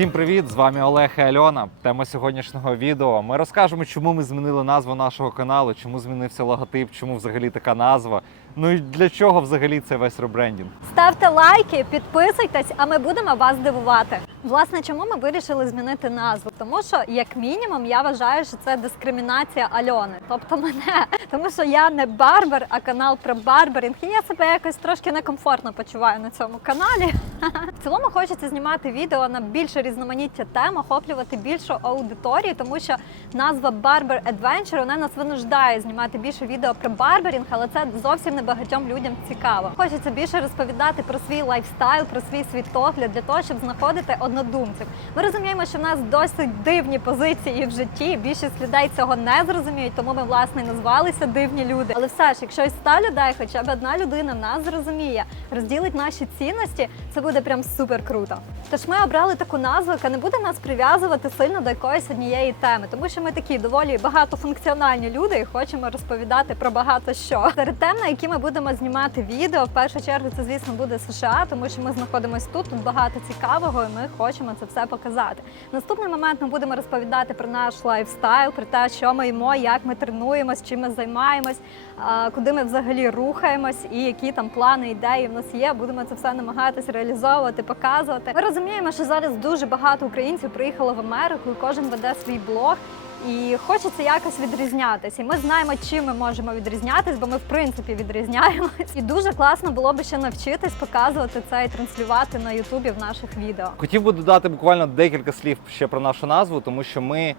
Всім привіт! З вами Олег і Альона. Тема сьогоднішнього відео. Ми розкажемо, чому ми змінили назву нашого каналу, чому змінився логотип, чому взагалі така назва. Ну і для чого взагалі це весь ребрендінг. Ставте лайки, підписуйтесь, а ми будемо вас дивувати. Власне, чому ми вирішили змінити назву? Тому що, як мінімум, я вважаю, що це дискримінація Альони, тобто мене. Тому що я не барбер, а канал про барберінг. І я себе якось трошки некомфортно почуваю на цьому каналі. В цілому хочеться знімати відео на більше різноманіття тем, охоплювати більшу аудиторію, тому що назва Barber Adventure вона нас винуждає знімати більше відео про барберінг, але це зовсім не багатьом людям цікаво. Хочеться більше розповідати про свій лайфстайл, про свій світогляд для того, щоб знаходити однодумців. Ми розуміємо, що в нас досить дивні позиції в житті. Більшість людей цього не зрозуміють, тому ми власне назвалися дивні люди. Але все ж, якщо 100 людей, хоча б одна людина нас зрозуміє, розділить наші цінності, це буде прям супер круто. Тож ми обрали таку назву, яка не буде нас прив'язувати сильно до якоїсь однієї теми, тому що ми такі доволі багатофункціональні люди і хочемо розповідати про багато що. Серед тем, на які ми будемо знімати відео, в першу чергу це, звісно, буде США, тому що ми знаходимося тут. Тут багато цікавого, і ми хочемо це все показати. Наступний момент ми будемо розповідати про наш лайфстайл, про те, що ми їмо, як ми тренуємось, чим ми займаємось, куди ми взагалі рухаємось, і які там плани, ідеї в нас є. Будемо це все намагатись реалізовувати, показувати. Ми розуміємо, що зараз дуже багато українців приїхало в Америку, і кожен веде свій блог. І хочеться якось відрізнятися. І ми знаємо, чим ми можемо відрізнятись, бо ми в принципі відрізняємось. І дуже класно було би ще навчитись показувати це і транслювати на Ютубі в наших відео. Хотів би додати буквально декілька слів ще про нашу назву, тому що ми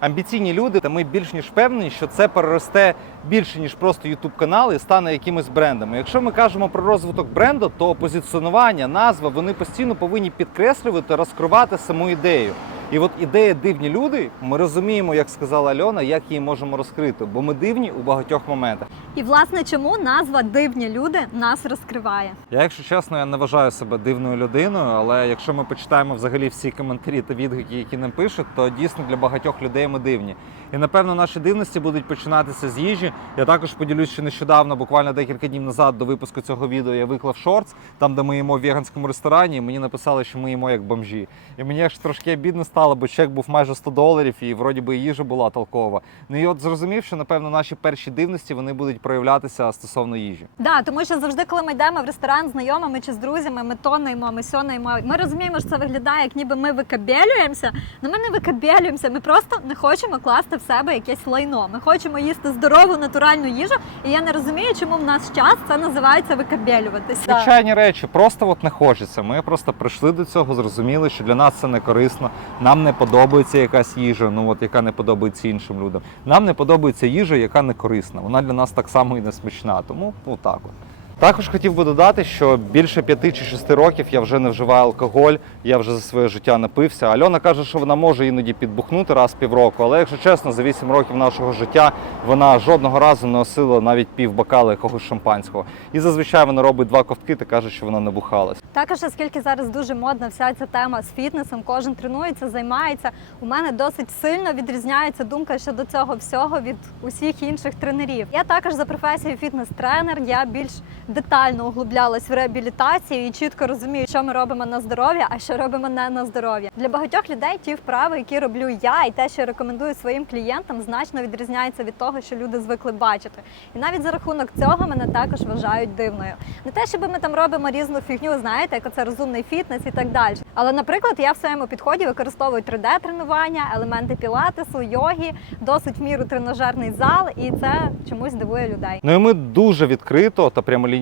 амбіційні люди, та ми більш ніж впевнені, що це переросте більше ніж просто youtube канал і стане якимось брендом. Якщо ми кажемо про розвиток бренду, то позиціонування, назва вони постійно повинні підкреслювати, розкривати саму ідею. І от ідея дивні люди, ми розуміємо, як сказала Альона, як її можемо розкрити, бо ми дивні у багатьох моментах. І власне чому назва Дивні люди нас розкриває? Я, якщо чесно, я не вважаю себе дивною людиною, але якщо ми почитаємо взагалі всі коментарі та відгуки, які нам пишуть, то дійсно для багатьох людей ми дивні. І напевно наші дивності будуть починатися з їжі. Я також поділюсь, що нещодавно, буквально декілька днів назад, до випуску цього відео я виклав шортс, там де ми їмо в веганському ресторані. І мені написали, що ми їмо як бомжі. І мені аж трошки обідно стало, бо чек був майже 100 доларів, і вроді би їжа була толкова. Ну і от зрозумів, що напевно наші перші дивності вони будуть проявлятися стосовно їжі. Да, тому що завжди, коли ми йдемо в ресторан з знайомими чи з друзями, ми то наймо, ми сьо наймо. Ми розуміємо, що це виглядає, як ніби ми викабелюємося. але ми не викабелюємося. Ми просто не хочемо класти в себе якесь лайно. Ми хочемо їсти здорову натуральну їжу. І я не розумію, чому в наш час це називається викабелюватися. Звичайні речі, просто от не хочеться. Ми просто прийшли до цього, зрозуміли, що для нас це не корисно. Нам не подобається якась їжа, ну от яка не подобається іншим людям. Нам не подобається їжа, яка не корисна. Вона для нас так само і не смачна. Тому отак от. Також хотів би додати, що більше п'яти чи шести років я вже не вживаю алкоголь, я вже за своє життя напився. Альона каже, що вона може іноді підбухнути раз півроку, але якщо чесно, за вісім років нашого життя вона жодного разу не осила навіть пів бокала якогось шампанського. І зазвичай вона робить два ковтки та каже, що вона не бухалась. Також, оскільки зараз дуже модна вся ця тема з фітнесом, кожен тренується, займається. У мене досить сильно відрізняється думка щодо цього всього від усіх інших тренерів. Я також за професією фітнес-тренер. Я більш детально углублялась в реабілітацію і чітко розумію, що ми робимо на здоров'я, а що робимо не на здоров'я. Для багатьох людей ті вправи, які роблю я, і те, що я рекомендую своїм клієнтам, значно відрізняється від того, що люди звикли бачити. І навіть за рахунок цього мене також вважають дивною. Не те, щоб ми там робимо різну фігню, знаєте, як оце розумний фітнес і так далі. Але, наприклад, я в своєму підході використовую 3D-тренування, елементи пілатесу, йоги, досить в міру тренажерний зал, і це чомусь дивує людей. Ну і ми дуже відкрито та прямолінійно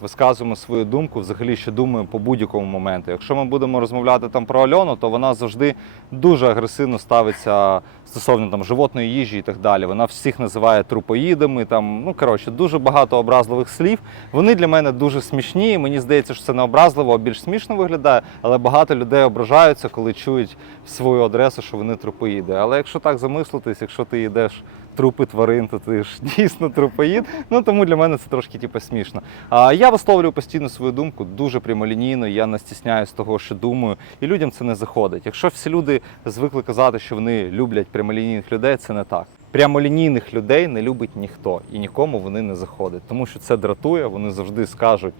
висказуємо свою думку, взагалі, що думаємо по будь-якому моменту. Якщо ми будемо розмовляти там про Альону, то вона завжди дуже агресивно ставиться стосовно там животної їжі і так далі. Вона всіх називає трупоїдами. Там ну коротше, дуже багато образливих слів. Вони для мене дуже смішні. Мені здається, що це не образливо, а більш смішно виглядає. Але багато людей ображаються, коли чують свою адресу, що вони трупоїди. Але якщо так замислитись, якщо ти йдеш трупи тварин, то ти ж дійсно трупоїд. Ну тому для мене це трошки типу, смішно. А я висловлюю постійно свою думку дуже прямолінійно. Я не стісняюсь того, що думаю, і людям це не заходить. Якщо всі люди звикли казати, що вони люблять прямолінійних людей, це не так. Прямолінійних людей не любить ніхто і нікому вони не заходять, тому що це дратує. Вони завжди скажуть,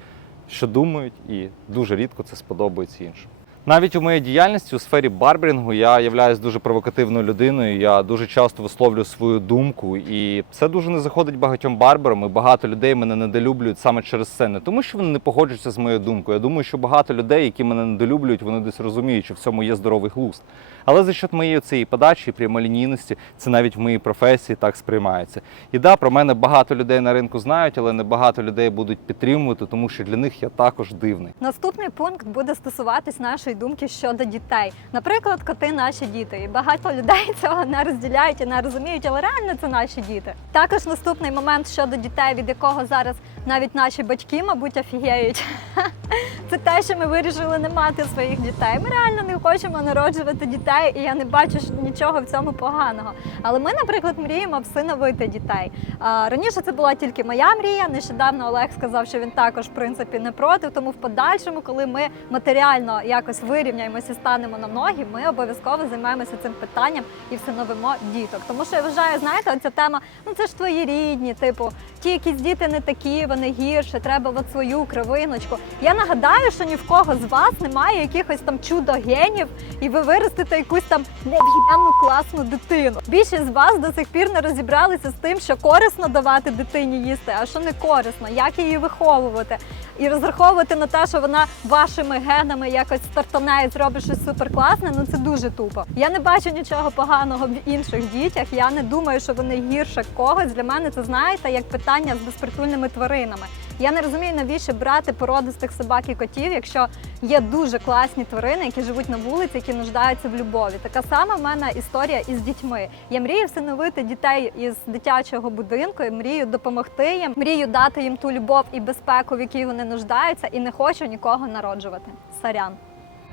що думають, і дуже рідко це сподобається іншим. Навіть у моїй діяльності у сфері барберінгу я являюсь дуже провокативною людиною. Я дуже часто висловлюю свою думку, і це дуже не заходить багатьом барберам. І багато людей мене недолюблюють саме через це. Не тому, що вони не погоджуються з моєю думкою. Я думаю, що багато людей, які мене недолюблюють, вони десь розуміють, що в цьому є здоровий глузд. Але за счет моєї цієї подачі і прямолінійності, це навіть в моїй професії так сприймається. І да, про мене багато людей на ринку знають, але не багато людей будуть підтримувати, тому що для них я також дивний. Наступний пункт буде стосуватись нашої думки щодо дітей. Наприклад, коти наші діти. І багато людей цього не розділяють і не розуміють, але реально це наші діти. Також наступний момент щодо дітей, від якого зараз навіть наші батьки, мабуть, офігіють. Це те, що ми вирішили не мати своїх дітей. Ми реально не хочемо народжувати дітей, і я не бачу нічого в цьому поганого. Але ми, наприклад, мріємо всиновити дітей. Раніше це була тільки моя мрія. Нещодавно Олег сказав, що він також в принципі не проти. Тому в подальшому, коли ми матеріально якось вирівняємося, станемо на ноги, ми обов'язково займаємося цим питанням і всиновимо діток. Тому що я вважаю, знаєте, оця тема, ну це ж твої рідні, типу, ті якісь діти не такі, вони гірше, треба от свою кривиночку. Я нагадаю, що ні в кого з вас немає якихось там чудо-генів, і ви виростете якусь там нев'єбану класну дитину. Більшість з вас до сих пір не розібралися з тим, що корисно давати дитині їсти, а що не корисно, як її виховувати. І розраховувати на те, що вона вашими генами якось стартане і зробить щось суперкласне, ну це дуже тупо. Я не бачу нічого поганого в інших дітях. Я не думаю, що вони гірше когось. Для мене це знаєте як питання з безпритульними тваринами. Я не розумію, навіщо брати породистих собак і котів, якщо є дуже класні тварини, які живуть на вулиці, які нуждаються в любові. Така сама в мене історія із дітьми. Я мрію всиновити дітей із дитячого будинку, і мрію допомогти їм, мрію дати їм ту любов і безпеку, в якій вони нуждаються, і не хочу нікого народжувати. Сорян.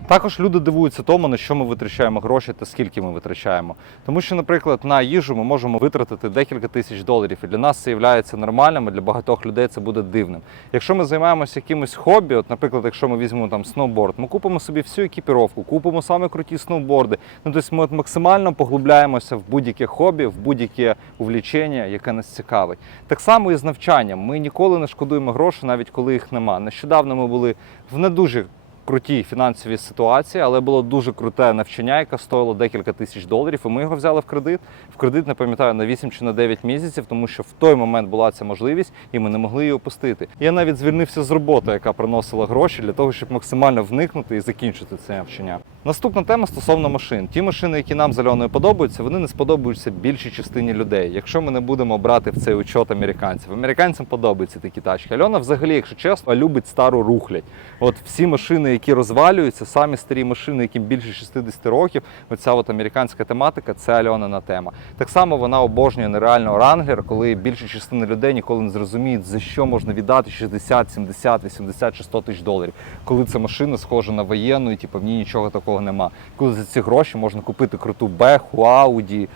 Також люди дивуються тому, на що ми витрачаємо гроші та скільки ми витрачаємо. Тому що, наприклад, на їжу ми можемо витратити декілька тисяч доларів, і для нас це є нормальним, а для багатьох людей це буде дивним. Якщо ми займаємося якимось хобі, от, наприклад, якщо ми візьмемо там сноуборд, ми купимо собі всю екіпіровку, купимо саме круті сноуборди. Ну тобто ми от максимально поглубляємося в будь-яке хобі, в будь-яке увлічення, яке нас цікавить. Так само і з навчанням. Ми ніколи не шкодуємо грошей, навіть коли їх нема. Нещодавно ми були в не дуже крутій фінансовій ситуації, але було дуже круте навчання, яке стоїло декілька тисяч доларів. І ми його взяли в кредит. В кредит не пам'ятаю на 8 чи на 9 місяців, тому що в той момент була ця можливість, і ми не могли її опустити. Я навіть звільнився з роботи, яка приносила гроші для того, щоб максимально вникнути і закінчити це навчання. Наступна тема стосовно машин. Ті машини, які нам з Альоною подобаються, вони не сподобаються більшій частині людей. Якщо ми не будемо брати в цей учет американців, американцям подобаються такі тачки. Альона, взагалі, якщо чесно, любить стару рухлядь. От всі машини, які розвалюються, самі старі машини, яким більше 60 років, оця от американська тематика, це Альонина тема. Так само вона обожнює нереального ранглер, коли більша частина людей ніколи не зрозуміють, за що можна віддати 60, 70, 80 чи 100 тисяч доларів. Коли ця машина схожа на воєнну, і типу, в ній нічого такого нема. Коли за ці гроші можна купити круту Беху, Ауді,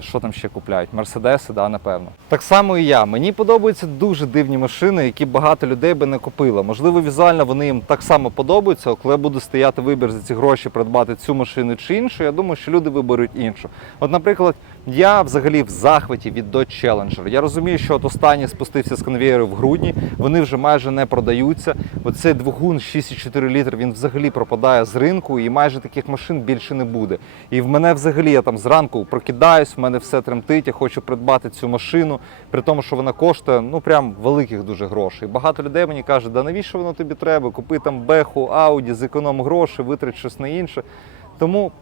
що там ще купляють? Мерседеси, да, напевно. Так само і я. Мені подобаються дуже дивні машини, які багато людей би не купило. Можливо, візуально вони їм так само подобаються, коли буде стояти вибір за ці гроші придбати цю машину чи іншу, я думаю, що люди виберуть іншу. От, наприклад, я взагалі в захваті від Dodge Challenger. Я розумію, що от останній спустився з конвеєру в грудні, вони вже майже не продаються. Оцей двигун 6,4 літр, він взагалі пропадає з ринку, і майже таких машин більше не буде. І в мене взагалі я там зранку прокидаюсь, в мене все тремтить, я хочу придбати цю машину, при тому, що вона коштує ну прям великих дуже грошей. Багато людей мені каже, да навіщо воно тобі треба? Купи там беху, ауді, зеконом гроші, витрать щось на інше. Тому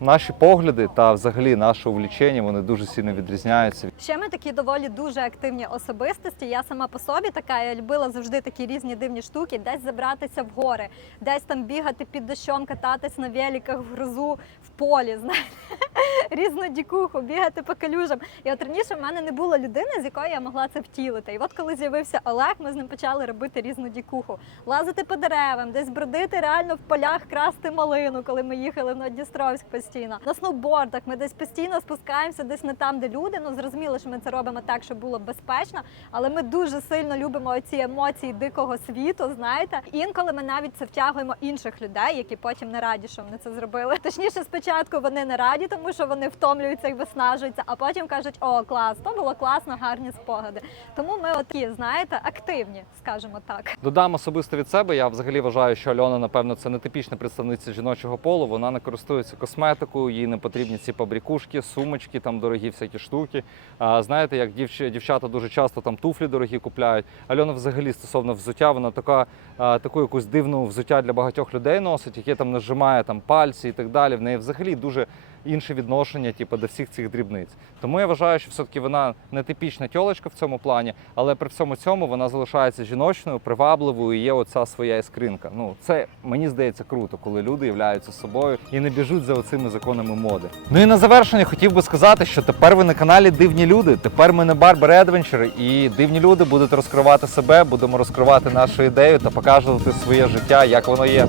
наші погляди та взагалі наше увлічення вони дуже сильно відрізняються. Ще ми такі доволі дуже активні особистості. Я сама по собі така, я любила завжди такі різні дивні штуки, десь забратися в гори, десь там бігати під дощом, кататись на великах в грозу в полі, знаєте, різну дікуху, бігати по калюжам. І от раніше в мене не було людини, з якої я могла це втілити. І от коли з'явився Олег, ми з ним почали робити різну дікуху, лазити по деревам, десь бродити реально в полях, красти малину, коли ми їхали в Надністровськ постійно. На сноубордах ми десь постійно спускаємося, десь не там, де люди. Ну зрозуміло, що ми це робимо так, щоб було безпечно, але ми дуже сильно любимо ці емоції дикого світу. Знаєте, інколи ми навіть це втягуємо інших людей, які потім не раді, що вони це зробили. Точніше, спочатку вони не раді, тому що вони втомлюються і виснажуються, а потім кажуть: о, клас, то було класно, гарні спогади. Тому ми такі, знаєте, активні, скажімо так. Додам особисто від себе. Я взагалі вважаю, що Альона, напевно, це не типічна представниця жіночого полу. Вона не користується косметикою, їй не потрібні ці пабрікушки, сумочки, там дорогі всякі штуки. А, знаєте, як дівч- дівчата дуже часто там туфлі дорогі купляють. Альона взагалі стосовно взуття, вона така, таку якусь дивну взуття для багатьох людей носить, яке там нажимає там пальці і так далі. В неї взагалі дуже інше відношення, типу, до всіх цих дрібниць. Тому я вважаю, що все-таки вона не типічна тьолочка в цьому плані, але при всьому цьому вона залишається жіночною, привабливою. і Є оця своя іскринка. Ну це мені здається круто, коли люди являються собою і не біжуть за оцими законами моди. Ну і на завершення хотів би сказати, що тепер ви на каналі Дивні люди. Тепер ми не Барбер Едвенчер, і дивні люди будуть розкривати себе, будемо розкривати нашу ідею та показувати своє життя, як воно є.